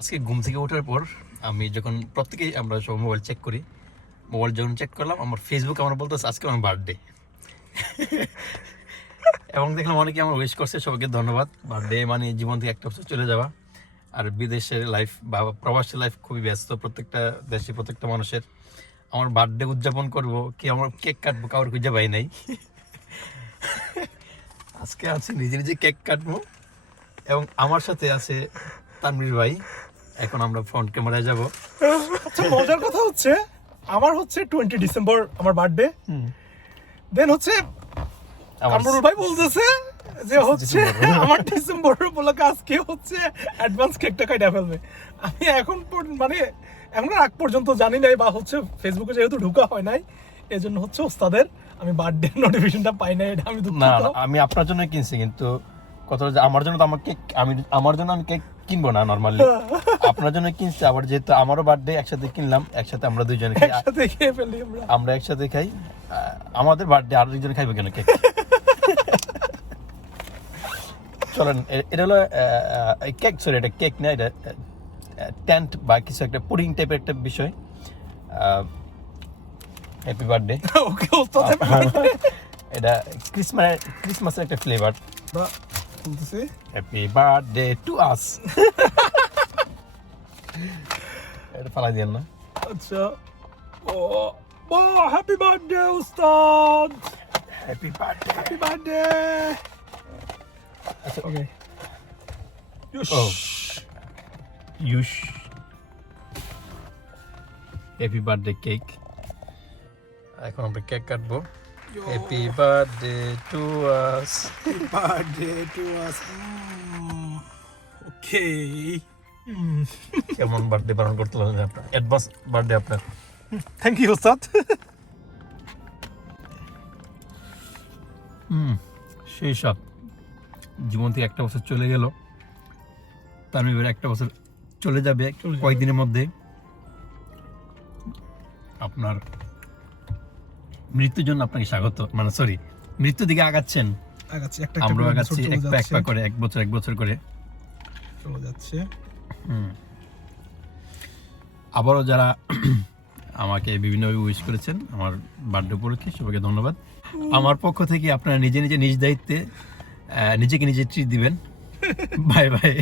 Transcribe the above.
আজকে ঘুম থেকে ওঠার পর আমি যখন প্রত্যেকেই আমরা সব মোবাইল চেক করি মোবাইল যখন চেক করলাম, আমার ফেসবুক আমার বলতেছে, আজকে আমার বার্থডে এবং দেখলাম অনেকে আমার উইশ করছে, সবাইকে ধন্যবাদ। বার্থডে মানে জীবন থেকে একটা বছর চলে যাওয়া। আর বিদেশের লাইফ বা প্রবাসী লাইফ খুবই ব্যস্ত, প্রত্যেকটা দেশে প্রত্যেকটা মানুষের। আমার বার্থডে উদযাপন করব, কি আমার কেক কাটবো কাউর খুঁজে পাই নাই। আজকে আছি নিজে নিজে কেক কাটবো। এবং আমার সাথে আছে তানভীর ভাই। এখন আমরা ফ্রন্ট ক্যামেরায় যাব। আচ্ছা মজার কথা হচ্ছে আমার হচ্ছে টোয়েন্টি ডিসেম্বর আমার বার্থডে দেন হচ্ছে কামরুল ভাই বলতেছে যে হচ্ছে আমার ডিসেম্বর উপলক্ষে আজকে হচ্ছে অ্যাডভান্স কেকটা কাটা ফেলবে। আমি এখন মানে এখন আগ পর্যন্ত জানি নাই বা হচ্ছে ফেসবুকে যেহেতু ঢোকা হয় নাই এই জন্য হচ্ছে ওস্তাদের আমি বার্থডে নোটিফিকেশনটা পাই নাই এটা আমি দুঃখিত। না, আমি আপনার জন্য কিনছি কিন্তু কথা হচ্ছে আমার জন্য তো আমার কেক আমি আমার জন্য আমি কেক কিনবো না নর্মালি আপনার জন্য কিনছি আবার যেহেতু আমারও বার্থডে একসাথে কিনলাম একসাথে আমরা দুইজনে খাই। একসাথে খেয়ে ফেলি আমরা। আমরা একসাথে খাই আমাদের বার্থডে আর দুজন খাইবে কেন কেক? চলেন এটা হলো কেক সরি এটা কেক না এটা টেন্ট বা কিছু একটা পুডিং টাইপের একটা বিষয়। হ্যাপি বার্থডে ওকে এটা ক্রিসমাস ক্রিসমাসের একটা ফ্লেভার বলতেছি হ্যাপি বার্থডে টু আস এটা ফালাই দিয়েন না। আচ্ছা। ও ও হ্যাপি বার্থডে উস্তাদ। হ্যাপি বার্থডে হ্যাপি বার্থডে আচ্ছা ওকে ও ইউশ হ্যাপি বার্থডে কেক এখন আমরা কেক কাটবো। Happy birthday to us birthday to us okay কেমন বার্থডে পালন করতে পারেন আপনার? অ্যাডভান্স বার্থডে আপনার। থ্যাংক ইউ উস্তাদ হুম সেই সব জীবন থেকে একটা বছর চলে গেল। তার এবার একটা বছর চলে যাবে। কয়েকদিনের মধ্যে। আপনার মৃত্যুর জন্য আপনাকে স্বাগত। মানে সরি মৃত্যুর দিকে আগাচ্ছেন। আগাচ্ছি একটা আমরা আগাচ্ছি এক পা এক পা করে এক বছর এক বছর করে। চলে যাচ্ছে। হুম। আবারও যারা আমাকে বিভিন্নভাবে উইশ করেছেন আমার বার্থডে উপলক্ষে সবাইকে ধন্যবাদ। আমার পক্ষ থেকে আপনারা নিজে নিজে নিজ দায়িত্বে নিজেকে নিজে ট্রিট দিবেন। Bye bye